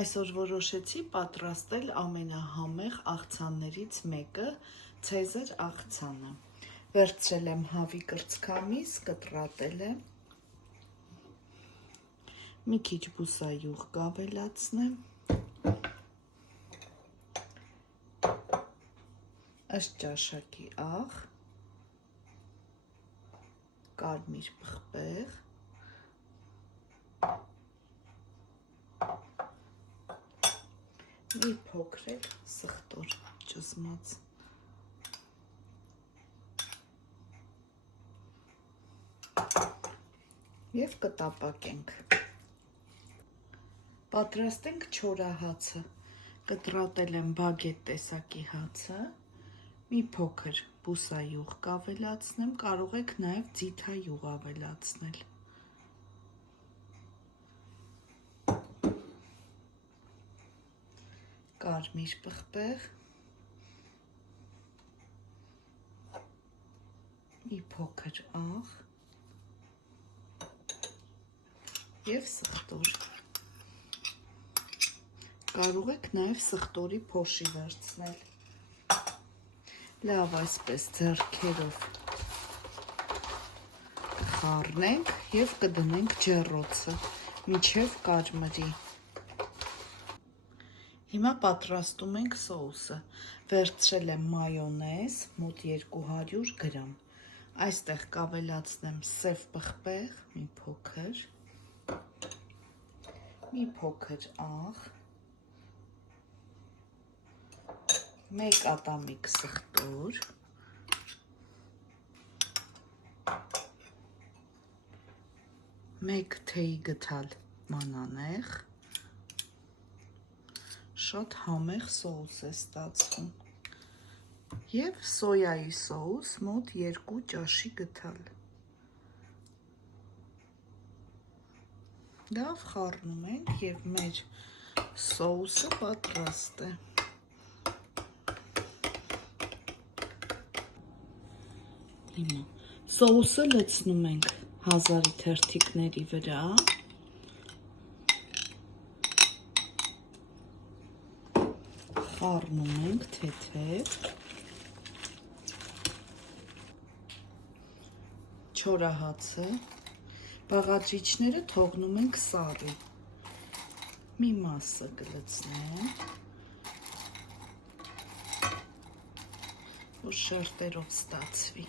Այսօր որոշեցի պատրաստել ամենահամեղ աղցաններից մեկը՝ ցեզար աղցանը։ Վերցրել եմ հավի կրծքամիս, կտրատել եմ, մի քիչ բուսայուղ կավելացնեմ, ըստ ճաշակի աղ, կարմիր պղպեղ, մի փոքր սխտոր ճզմած, և կտապակենք։ Պատրաստենք չորահացը։ Կտրատել եմ բագետ տեսակի հացը, մի փոքր բուսայուղ կավելացնեմ, կարող եք նաև ձիթայուղ ավելացնել։ Կարմիր պղպեղ, մի փոքր աղ և սխտոր։ Կարող եք նաև սխտորի փոշի վերցնել։ Լավ այսպես ձեռքերով կխառնենք և կդնենք ջեռոցը, մինչև կարմրի։ Հիմա պատրաստում ենք սոուսը։ Վերցրել եմ մայոնեզ, մոտ 200 գրամ։ Այստեղ կավելացնեմ սև պղպեղ, մի փոքր աղ, 1 ատամիկ սխտոր, 1 թեյ գդալ մանանեխ, շատ համեղ սոուս է ստացվում, և սոյայի սոուս մոտ 2 ճաշի գդալ։ Լավ խառնում ենք և մեր սոուսը պատրաստ է։ Սոուսը լցնում ենք հազարի թերթիկների վրա, խառնում ենք թեթև, չորահացը, բաղադրիչները թողնում ենք սառի, մի մասը կլցնեմ, որ շերտերով ստացվի։